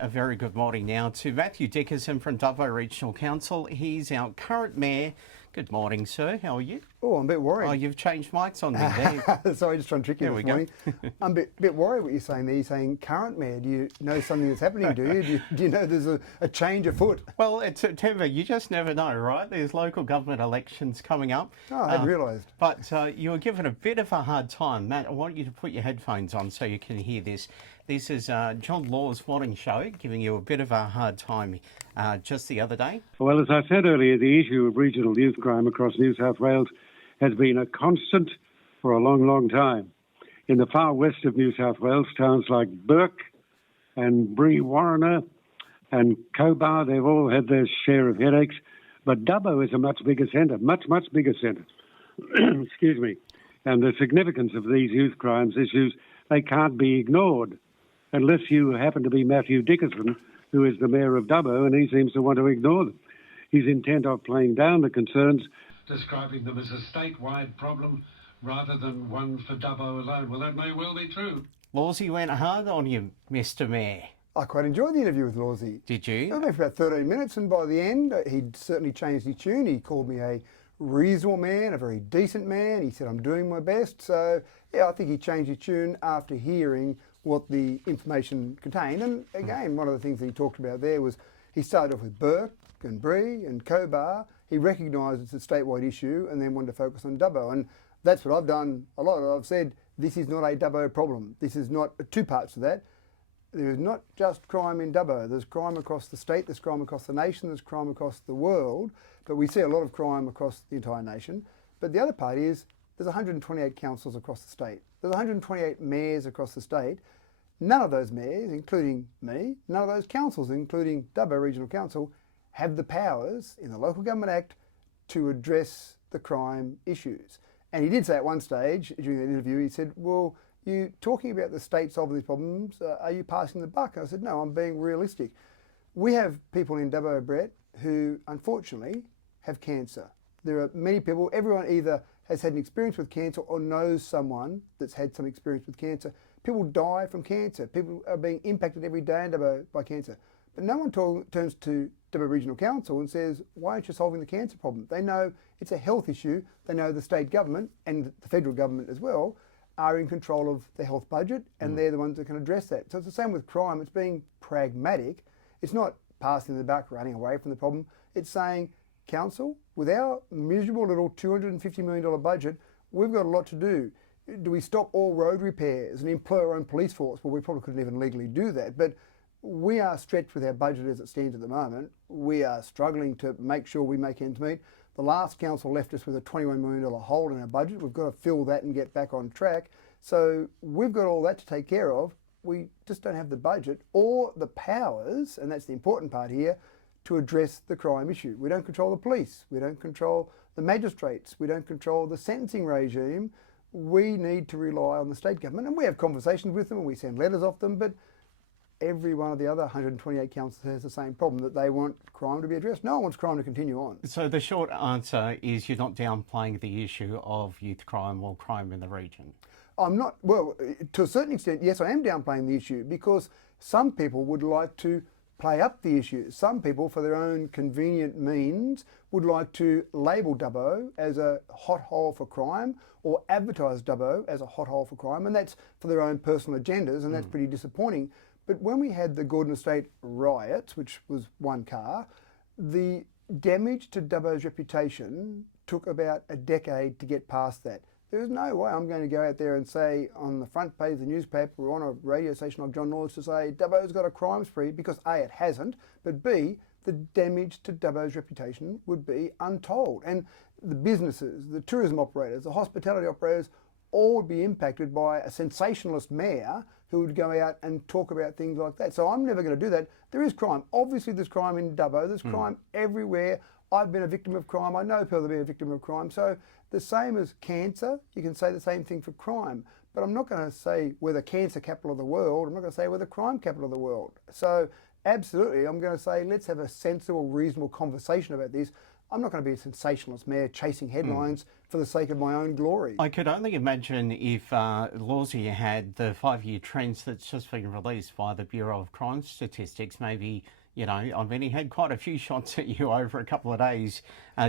A very good morning now to Matthew Dickerson from Dubbo Regional Council. He's our current mayor. Good morning, sir. How are you? Oh, I'm a bit Oh, worried. you've changed mics on me there. Sorry, just trying to trick you There we this go. morning. I'm a bit worried what you're saying there. You're saying current mayor. Do you know something that's happening, do you? Do you know there's a change afoot? Well, it's September. You just never know, right? There's local government elections coming up. Oh, I hadn't realised. But you were given a bit of a hard time. Matt, I want you to put your headphones on so you can hear this. This is John Law's Morning Show giving you a bit of a hard time just the other day. Well, as I said earlier, the issue of regional youth crime across New South Wales has been a constant for a long, long time. In the far west of New South Wales, towns like Burke and Brewarrina and Cobar, they've all had their share of headaches. But Dubbo is a much bigger centre, much bigger centre. Excuse me. And the significance of these youth crimes issues, they can't be ignored unless you happen to be Matthew Dickerson, who is the mayor of Dubbo, and he seems to want to ignore them. He's intent on playing down the concerns, describing them as a statewide problem rather than one for Dubbo alone. Well, that may well be true. Lawsy went hard on you, Mr. Mayor. I quite enjoyed the interview with Lawsy. Did I you? went for about 13 minutes, and by the end, he'd certainly changed his tune. He called me a reasonable man, a very decent man. He said, I'm doing my best. So, yeah, I think he changed his tune after hearing what the information contained. And again, one of the things that he talked about there was he started off with Burke and Bree and Cobar. He recognised it's a statewide issue and then wanted to focus on Dubbo. And that's what I've done a lot. I've said this is not a Dubbo problem. This is not two parts to that. There is not just crime in Dubbo. There's crime across the state, there's crime across the nation, there's crime across the world. But we see a lot of crime across the entire nation. But the other part is there's 128 councils across the state. There's 128 mayors across the state. None of those mayors, including me, none of those councils, including Dubbo Regional Council, have the powers in the Local Government Act to address the crime issues. And he did say at one stage during that interview, he said, well, you talking about the state solving these problems, are you passing the buck? And I said, no, I'm being realistic. We have people in Dubbo, Brett, who unfortunately have cancer. There are many people, everyone either has had an experience with cancer or knows someone that's had some experience with cancer. People die from cancer. People are being impacted every day in Dubbo by cancer. But no one turns to Dubbo Regional Council and says, why aren't you solving the cancer problem? They know it's a health issue. They know the state government and the federal government as well are in control of the health budget, and they're the ones that can address that. So it's the same with crime. It's being pragmatic. It's not passing the buck, running away from the problem. It's saying, Council, with our miserable little $250 million budget, we've got a lot to do. Do we stop all road repairs and employ our own police force? Well, we probably couldn't even legally do that. But we are stretched with our budget as it stands at the moment. We are struggling to make sure we make ends meet. The last council left us with a $21 million hole in our budget. We've got to fill that and get back on track. So we've got all that to take care of. We just don't have the budget or the powers, and that's the important part here, to address the crime issue. We don't control the police. We don't control the magistrates. We don't control the sentencing regime. We need to rely on the state government, and we have conversations with them and we send letters off them, but every one of the other 128 councils has the same problem, that they want crime to be addressed. No one wants crime to continue on. So the short answer is you're not downplaying the issue of youth crime or crime in the region. I'm not, well, to a certain extent, yes, I am downplaying the issue because some people would like to play up the issue. Some people, for their own convenient means, would like to label Dubbo as a hot hole for crime or advertise Dubbo as a hot hole for crime, and that's for their own personal agendas, and that's pretty disappointing. But when we had the Gordon Estate riots, which was one car, the damage to Dubbo's reputation took about a decade to get past that. There's no way I'm going to go out there and say on the front page of the newspaper or on a radio station like John Law's to say Dubbo's got a crime spree, because A, it hasn't, but B, the damage to Dubbo's reputation would be untold. And the businesses, the tourism operators, the hospitality operators, all would be impacted by a sensationalist mayor who would go out and talk about things like that. So I'm never going to do that. There is crime. Obviously there's crime in Dubbo. There's crime everywhere. I've been a victim of crime. I know people have been a victim of crime. So the same as cancer, you can say the same thing for crime. But I'm not going to say we're the cancer capital of the world. I'm not going to say we're the crime capital of the world. So absolutely, I'm going to say let's have a sensible, reasonable conversation about this. I'm not going to be a sensationalist mayor chasing headlines for the sake of my own glory. I could only imagine if Lawsy had the 5-year trends that's just been released by the Bureau of Crime Statistics. Maybe, you know, I mean, he had quite a few shots at you over a couple of days,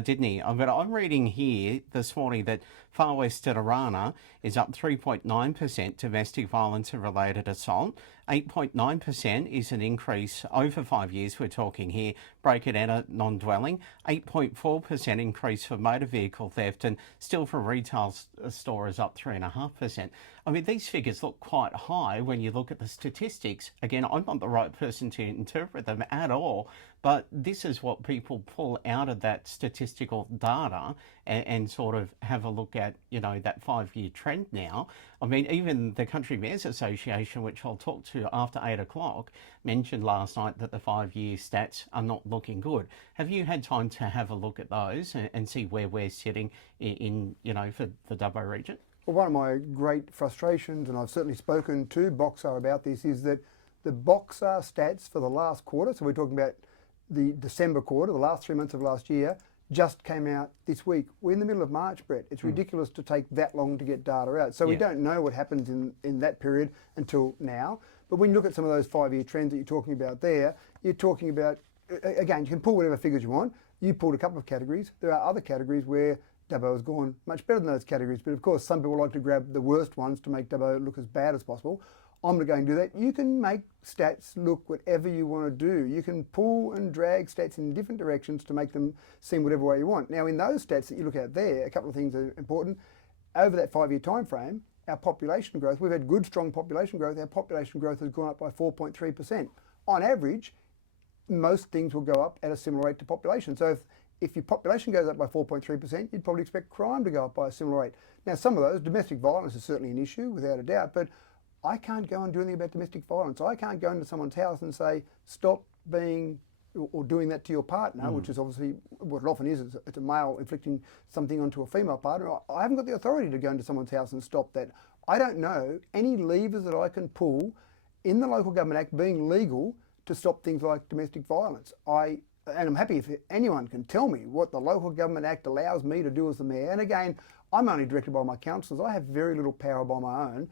didn't he? But I'm reading here this morning that Far West at Arana is up 3.9% domestic violence and related assault. 8.9% is an increase over 5 years, we're talking here. Break it out at non-dwelling. 8.4% increase for motor vehicle theft, and still for retail store is up 3.5%. I mean, these figures look quite high when you look at the statistics. Again, I'm not the right person to interpret them at all, but this is what people pull out of that statistical data and sort of have a look at, you know, that 5-year trend now. I mean, even the Country Mayors Association, which I'll talk to after 8 o'clock, mentioned last night that the 5-year stats are not looking good. Have you had time to have a look at those and see where we're sitting in, you know, for the Dubbo region? Well, one of my great frustrations, and I've certainly spoken to Boxar about this, is that the Boxar stats for the last quarter, so we're talking about the December quarter, the last 3 months of last year, just came out this week. We're in the middle of March, Brett. It's ridiculous to take that long to get data out. So we don't know what happens in that period until now. But when you look at some of those 5-year trends that you're talking about there, you're talking about, again, you can pull whatever figures you want. You pulled a couple of categories. There are other categories where Dubbo has gone much better than those categories. But of course, some people like to grab the worst ones to make Dubbo look as bad as possible. I'm not going to do that. You can make stats look whatever you want to do. You can pull and drag stats in different directions to make them seem whatever way you want. Now, in those stats that you look at there, a couple of things are important. Over that 5-year time frame, our population growth, we've had good, strong population growth. Our population growth has gone up by 4.3%. On average, most things will go up at a similar rate to population. So if your population goes up by 4.3%, you'd probably expect crime to go up by a similar rate. Now, some of those, domestic violence is certainly an issue, without a doubt, but I can't go and do anything about domestic violence. I can't go into someone's house and say, stop being or doing that to your partner, which is obviously what it often is. It's a male inflicting something onto a female partner. I haven't got the authority to go into someone's house and stop that. I don't know any levers that I can pull in the Local Government Act being legal to stop things like domestic violence. And I'm happy if anyone can tell me what the Local Government Act allows me to do as the mayor. And again, I'm only directed by my councillors. I have very little power by my own.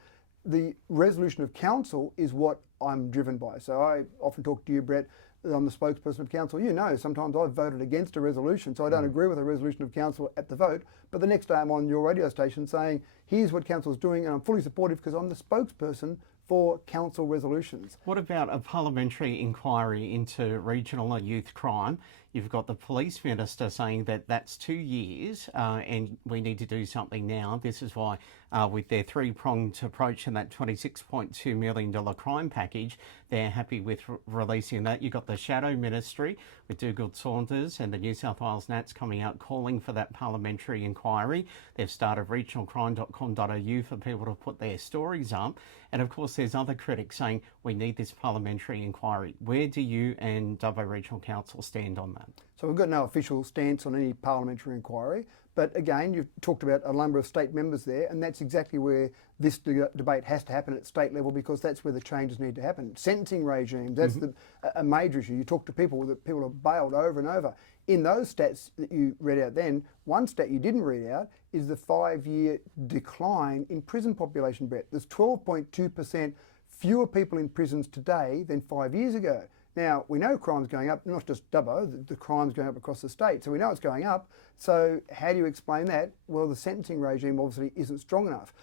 The resolution of council is what I'm driven by. So I often talk to you, Brett. I'm the spokesperson of council. You know, sometimes I've voted against a resolution, so I don't agree with a resolution of council at the vote. But the next day I'm on your radio station saying, here's what council's doing, and I'm fully supportive because I'm the spokesperson for council resolutions. What about a parliamentary inquiry into regional and youth crime? You've got the police minister saying that that's 2 years and we need to do something now. This is why with their three-pronged approach and that $26.2 million crime package, they're happy with releasing that. You've got the shadow ministry with Dougal Saunders and the New South Wales Nats coming out calling for that parliamentary inquiry. They've started regionalcrime.com.au for people to put their stories up. And of course, there's other critics saying we need this parliamentary inquiry. Where do you and Dubbo Regional Council stand on that? So we've got no official stance on any parliamentary inquiry. But again, you've talked about a number of state members there, and that's exactly where this debate has to happen at state level, because that's where the changes need to happen. Sentencing regimes, that's a major issue. You talk to people, that people are bailed over and over. In those stats that you read out then, one stat you didn't read out is the 5-year decline in prison population, Brett. There's 12.2% fewer people in prisons today than 5 years ago. Now, we know crime's going up, not just Dubbo, the crime's going up across the state, so we know it's going up. So how do you explain that? Well, the sentencing regime obviously isn't strong enough.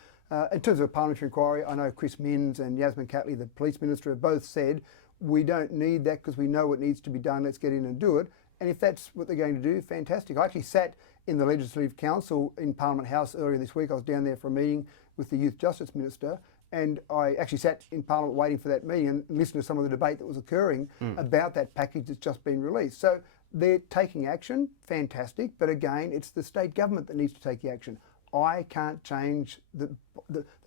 In terms of a parliamentary inquiry, I know Chris Minns and Yasmin Catley, the police minister, have both said, we don't need that because we know what needs to be done, let's get in and do it. And if that's what they're going to do, fantastic. I actually sat in the Legislative Council in Parliament House earlier this week. I was down there for a meeting with the Youth Justice Minister, and I actually sat in Parliament waiting for that meeting and listened to some of the debate that was occurring about that package that's just been released. So they're taking action, fantastic, but again, it's the state government that needs to take the action. I can't change the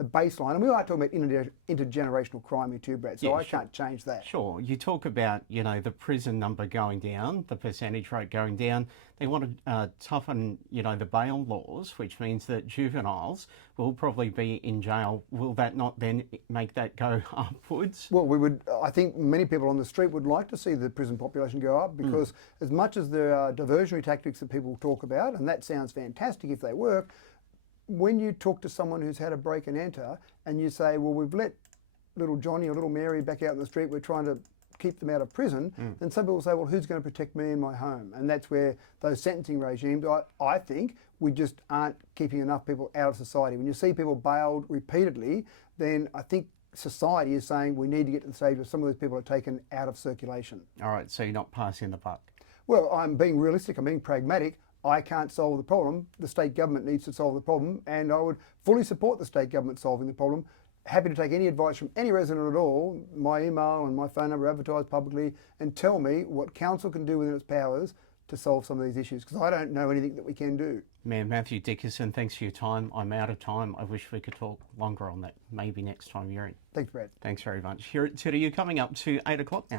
baseline. And we are talking about intergenerational crime here too, Brad, so Yeah, I sure. can't change that. Sure, you talk about, you know, the prison number going down, the percentage rate going down. They want to toughen, you know, the bail laws, which means that juveniles will probably be in jail. Will that not then make that go upwards? Well, I think many people on the street would like to see the prison population go up because as much as there are diversionary tactics that people talk about, and that sounds fantastic if they work, when you talk to someone who's had a break and enter and you say, well, we've let little Johnny or little Mary back out in the street, we're trying to keep them out of prison, then some people say, well, who's going to protect me in my home? And that's where those sentencing regimes, I think, we just aren't keeping enough people out of society. When you see people bailed repeatedly, then I think society is saying we need to get to the stage where some of those people are taken out of circulation. All right, so you're not passing the buck. Well, I'm being realistic, I'm being pragmatic. I can't solve the problem. The state government needs to solve the problem, and I would fully support the state government solving the problem. Happy to take any advice from any resident at all. My email and my phone number advertised publicly, and tell me what council can do within its powers to solve some of these issues, because I don't know anything that we can do. Mayor Matthew Dickerson, thanks for your time. I'm out of time. I wish we could talk longer on that, maybe next time you're in. Thanks, Brad. Thanks very much. Here at 2 coming up to 8 o'clock now.